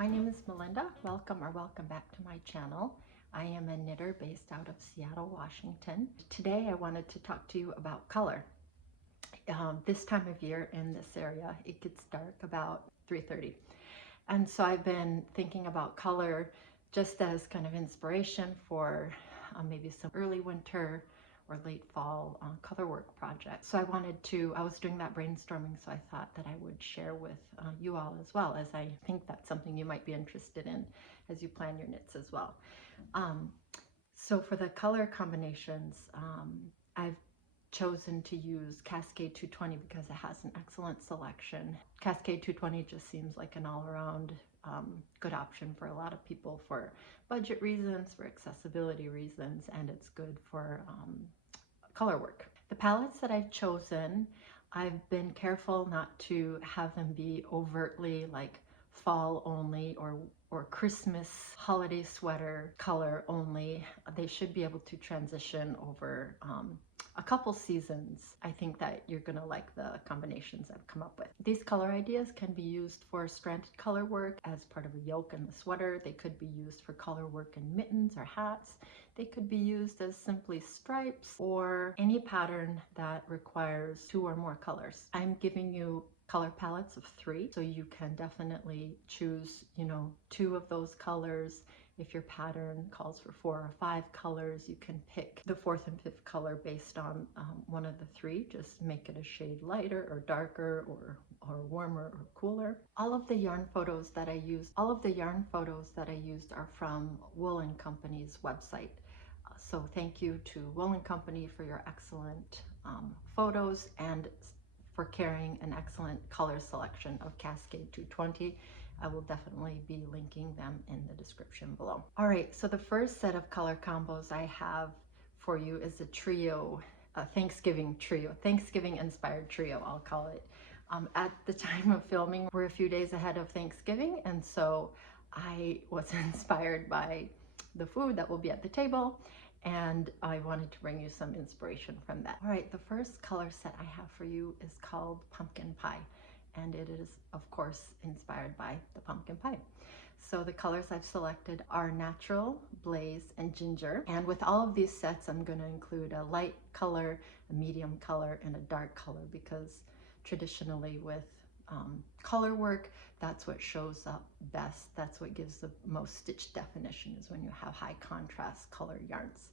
My name is Melinda. Welcome back to my channel. I am a knitter based out of Seattle, Washington. Today I wanted to talk to you about color. This time of year in this area, it gets dark about 3:30. And so I've been thinking about color just as kind of inspiration for maybe some early winter or late fall colorwork projects. So I was doing that brainstorming, so I thought that I would share with you all as well, as I think that's something you might be interested in as you plan your knits as well. So for the color combinations, I've chosen to use Cascade 220 because it has an excellent selection. Cascade 220 just seems like an all-around good option for a lot of people for budget reasons, for accessibility reasons, and it's good for color work. The palettes that I've chosen, I've been careful not to have them be overtly like fall only or Christmas holiday sweater color only. They should be able to transition over a couple seasons. I think that you're gonna like the combinations I've come up with. These color ideas can be used for stranded color work as part of a yoke in the sweater. They could be used for color work in mittens or hats. They could be used as simply stripes or any pattern that requires 2 or more colors. I'm giving you color palettes of 3, so you can definitely choose, 2 of those colors. If your pattern calls for 4 or 5 colors, you can pick the 4th and 5th color based on one of the 3. Just make it a shade lighter or darker or warmer or cooler. All of the yarn photos that I used are from Wool & Company's website. So thank you to Wool & Company for your excellent photos and for carrying an excellent color selection of Cascade 220. I will definitely be linking them in the description below. All right, so the first set of color combos I have for you is a trio, a Thanksgiving trio, Thanksgiving inspired trio, I'll call it. At the time of filming, we're a few days ahead of Thanksgiving, and so I was inspired by the food that will be at the table, and I wanted to bring you some inspiration from that. All right, the first color set I have for you is called Pumpkin Pie, and it is, of course, inspired by the pumpkin pie. So the colors I've selected are Natural, Blaze, and Ginger. And with all of these sets, I'm going to include a light color, a medium color, and a dark color, because traditionally with color work, that's what shows up best. That's what gives the most stitch definition, is when you have high contrast color yarns.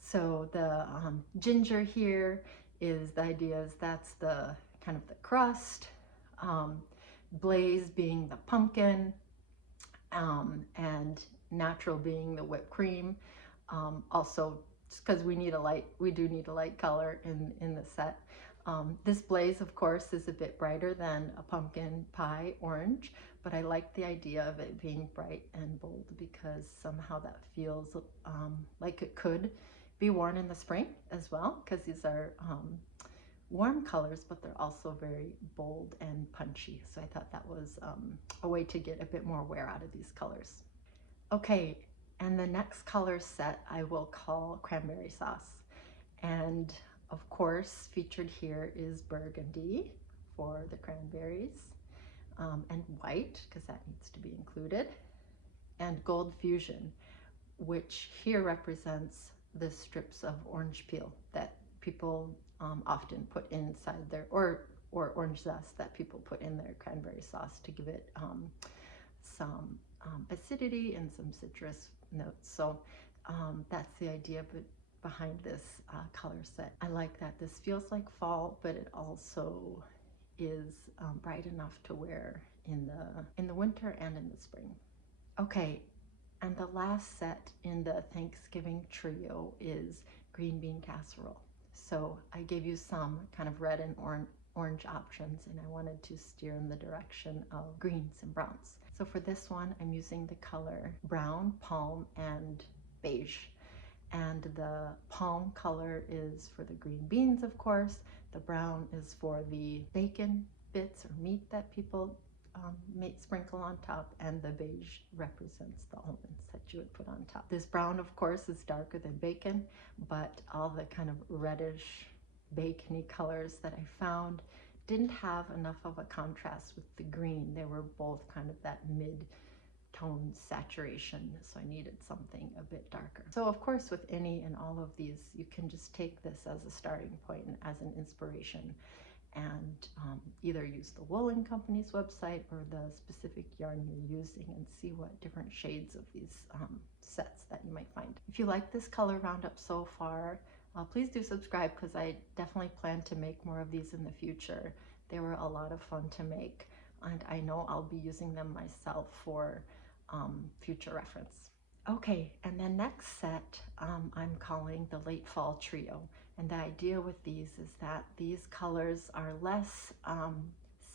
So the ginger here is the idea is that's the kind of the crust, Blaze being the pumpkin, and Natural being the whipped cream. Also, because we do need a light color in the set. This Blaze, of course, is a bit brighter than a pumpkin pie orange, but I like the idea of it being bright and bold because somehow that feels like it could be worn in the spring as well, because these are warm colors, but they're also very bold and punchy. So I thought that was a way to get a bit more wear out of these colors. Okay, and the next color set I will call Cranberry Sauce. And of course, featured here is burgundy for the cranberries, and white, because that needs to be included, and gold fusion, which here represents the strips of orange peel that people often put inside their, or orange zest that people put in their cranberry sauce to give it some acidity and some citrus notes. So that's the idea behind this color set. I like that this feels like fall, but it also is bright enough to wear in the winter and in the spring. Okay, and the last set in the Thanksgiving trio is green bean casserole. So I gave you some kind of red and orange options, and I wanted to steer in the direction of greens and browns. So for this one, I'm using the color brown, palm, and beige. And the palm color is for the green beans, of course. The brown is for the bacon bits or meat that people may sprinkle on top, and the beige represents the almonds that you would put on top. This brown, of course, is darker than bacon, but all the kind of reddish bacony colors that I found didn't have enough of a contrast with the green. They were both kind of that mid tone saturation, so I needed something a bit darker. So of course, with any and all of these, you can just take this as a starting point and as an inspiration, and either use the Woolen Company's website or the specific yarn you're using and see what different shades of these sets that you might find. If you like this color roundup so far, please do subscribe, because I definitely plan to make more of these in the future. They were a lot of fun to make, and I know I'll be using them myself for future reference. Okay, and the next set I'm calling the Late Fall Trio. And the idea with these is that these colors are less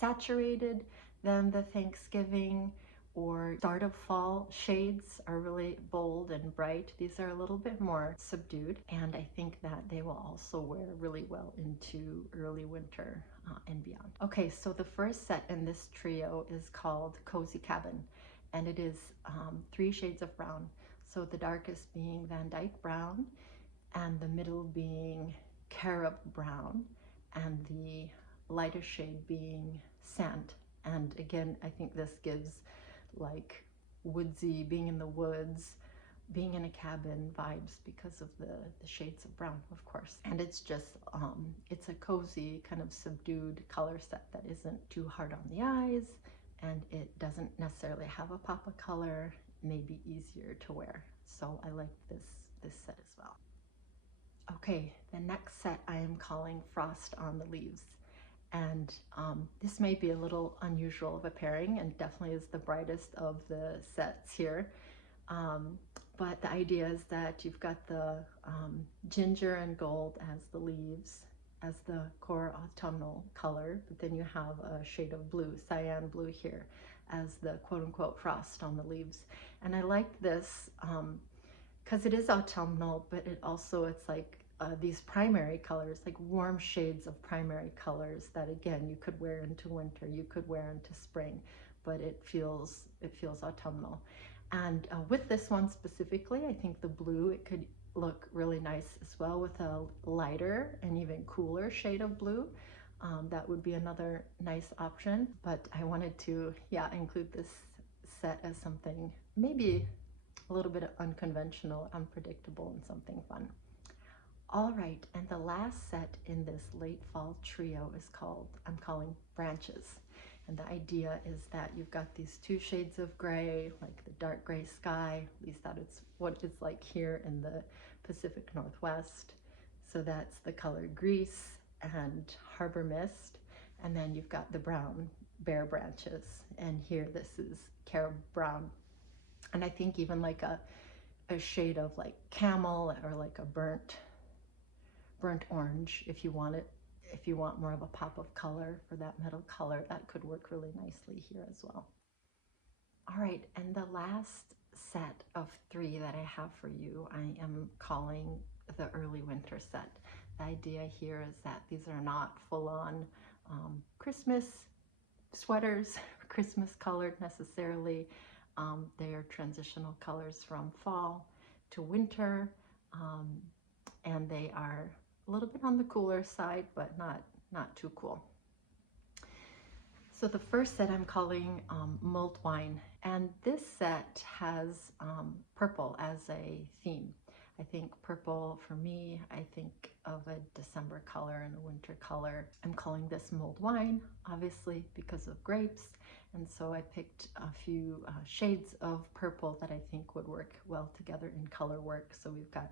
saturated than the Thanksgiving or start of fall shades are really bold and bright. These are a little bit more subdued, and I think that they will also wear really well into early winter and beyond. Okay, so the first set in this trio is called Cozy Cabin, and it is 3 shades of brown. So the darkest being Van Dyke Brown, and the middle being Carob Brown, and the lightest shade being Sand. And again, I think this gives like woodsy, being in the woods, being in a cabin vibes because of the shades of brown, of course. And it's just, it's a cozy kind of subdued color set that isn't too hard on the eyes, and it doesn't necessarily have a pop of color, may be easier to wear. So I like this set as well. Okay, the next set I am calling Frost on the Leaves. And this may be a little unusual of a pairing, and definitely is the brightest of the sets here. But the idea is that you've got the ginger and gold as the leaves, as the core autumnal color, but then you have a shade of blue, cyan blue here, as the quote-unquote frost on the leaves. And I like this because it is autumnal, but it's like these primary colors, like warm shades of primary colors that again you could wear into winter, you could wear into spring, but it feels autumnal. And with this one specifically, I think the blue, it could look really nice as well with a lighter and even cooler shade of blue. That would be another nice option, but I wanted to include this set as something maybe a little bit unconventional, unpredictable, and something fun. All right, and the last set in this late fall trio is I'm calling Branches. And the idea is that you've got these 2 shades of gray, like the dark gray sky, at least that is what it's like here in the Pacific Northwest. So that's the color Grease and Harbor Mist. And then you've got the brown bare branches. And here this is Carob Brown. And I think even like a shade of like camel, or like a burnt orange, if you want more of a pop of color for that middle color, that could work really nicely here as well. All right, and the last set of 3 that I have for you, I am calling the early winter set. The idea here is that these are not full-on Christmas sweaters, Christmas colored necessarily. They are transitional colors from fall to winter, and they are a little bit on the cooler side, but not too cool. So the first set I'm calling Mulled Wine, and this set has purple as a theme. I think purple, for me, I think of a December color and a winter color. I'm calling this Mulled Wine, obviously because of grapes, and so I picked a few shades of purple that I think would work well together in Colorwork. So we've got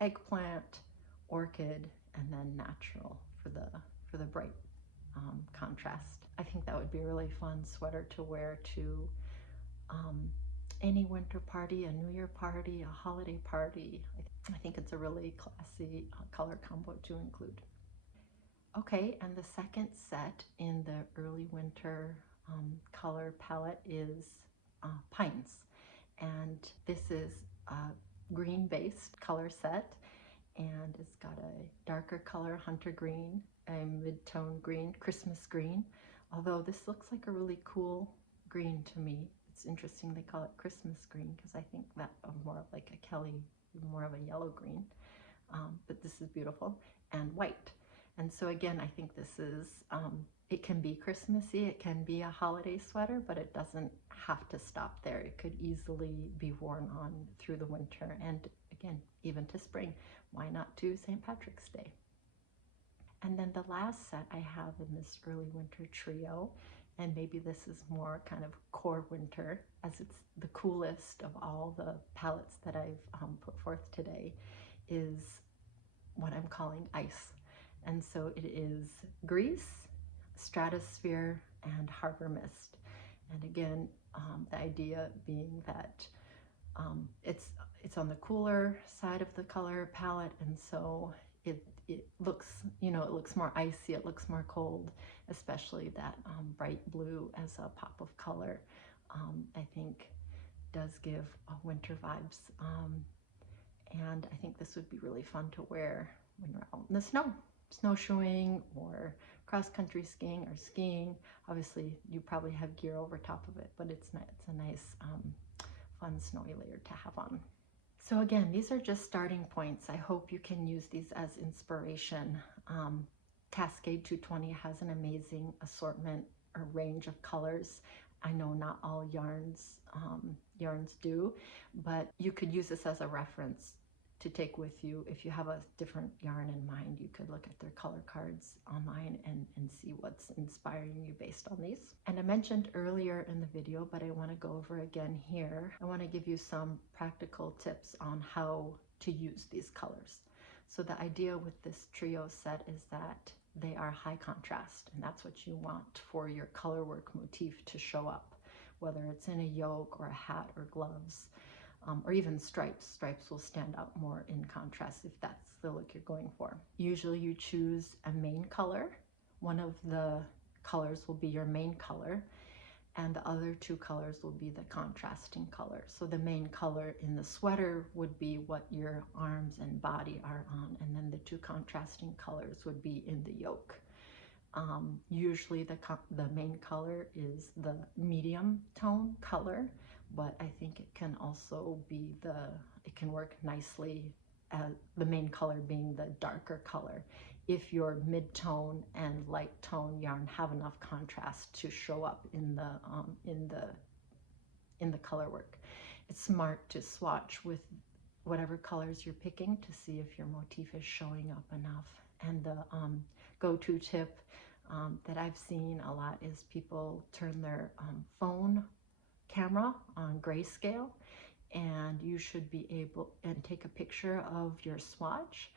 eggplant, orchid, and then natural for the bright contrast. I think that would be a really fun sweater to wear to any winter party, a New Year party, a holiday party. I think it's a really classy color combo to include. Okay, and the second set in the early winter color palette is Pines, and this is a green-based color set, and it's got a darker color, hunter green, a mid-tone green, Christmas green, although this looks like a really cool green to me. It's interesting they call it Christmas green, because I think that of more of like a Kelly, more of a yellow green, but this is beautiful, and white. And so again, I think this is It can be Christmassy, it can be a holiday sweater, but it doesn't have to stop there. It could easily be worn on through the winter and again, even to spring. Why not to St. Patrick's Day? And then the last set I have in this early winter trio, and maybe this is more kind of core winter as it's the coolest of all the palettes that I've put forth today, is what I'm calling ice. And so it is Greece, Stratosphere, and Harbor Mist. And again, the idea being that it's on the cooler side of the color palette, and so it looks, you know, it looks more icy, it looks more cold, especially that bright blue as a pop of color, I think does give winter vibes. And I think this would be really fun to wear when you're out in the snow, snowshoeing or cross-country skiing or skiing. Obviously, you probably have gear over top of it, but it's a nice, fun snowy layer to have on. So again, these are just starting points. I hope you can use these as inspiration. Cascade 220 has an amazing assortment or range of colors. I know not all yarns do, but you could use this as a reference to take with you. If you have a different yarn in mind, you could look at their color cards online and see what's inspiring you based on these. And I mentioned earlier in the video, but I want to go over again here. I want to give you some practical tips on how to use these colors. So the idea with this trio set is that they are high contrast, and that's what you want for your colorwork motif to show up, whether it's in a yoke or a hat or gloves. Or even stripes. Stripes will stand out more in contrast if that's the look you're going for. Usually you choose a main color. One of the colors will be your main color, and the other two colors will be the contrasting color. So the main color in the sweater would be what your arms and body are on, and then the two contrasting colors would be in the yoke. Usually the main color is the medium tone color, but I think it can also be it can work nicely as the main color being the darker color if your mid-tone and light tone yarn have enough contrast to show up in the color work. It's smart to swatch with whatever colors you're picking to see if your motif is showing up enough. And the go-to tip that I've seen a lot is people turn their phone camera on grayscale, and you should be able and take a picture of your swatch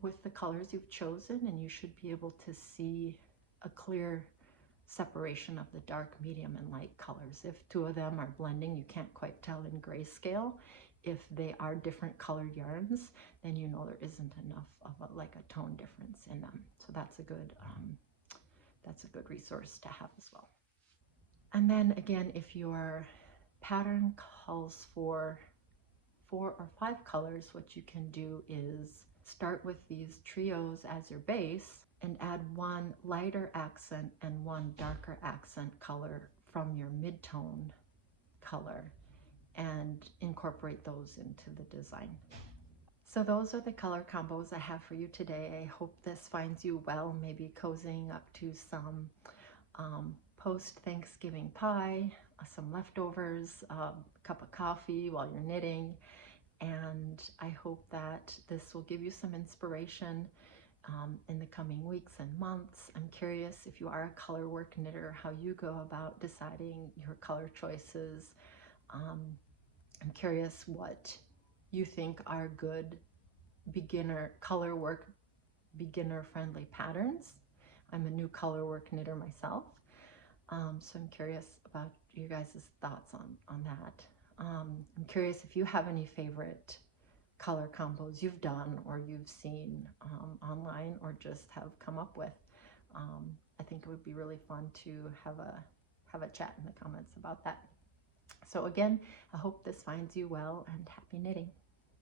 with the colors you've chosen, and you should be able to see a clear separation of the dark, medium, and light colors. If two of them are blending, you can't quite tell in grayscale. If they are different colored yarns, then you know there isn't enough of a tone difference in them. So that's a good resource to have as well. And then again, if your pattern calls for 4 or 5 colors, what you can do is start with these trios as your base and add one lighter accent and one darker accent color from your mid-tone color and incorporate those into the design. So those are the color combos I have for you today. I hope this finds you well, maybe cozying up to some post-Thanksgiving pie, some leftovers, a cup of coffee while you're knitting, and I hope that this will give you some inspiration in the coming weeks and months. I'm curious if you are a colorwork knitter, how you go about deciding your color choices. I'm curious what you think are good colorwork beginner-friendly patterns. I'm a new colorwork knitter myself. So I'm curious about you guys' thoughts on that. I'm curious if you have any favorite color combos you've done or you've seen online or just have come up with. I think it would be really fun to have a chat in the comments about that. So again, I hope this finds you well, and happy knitting.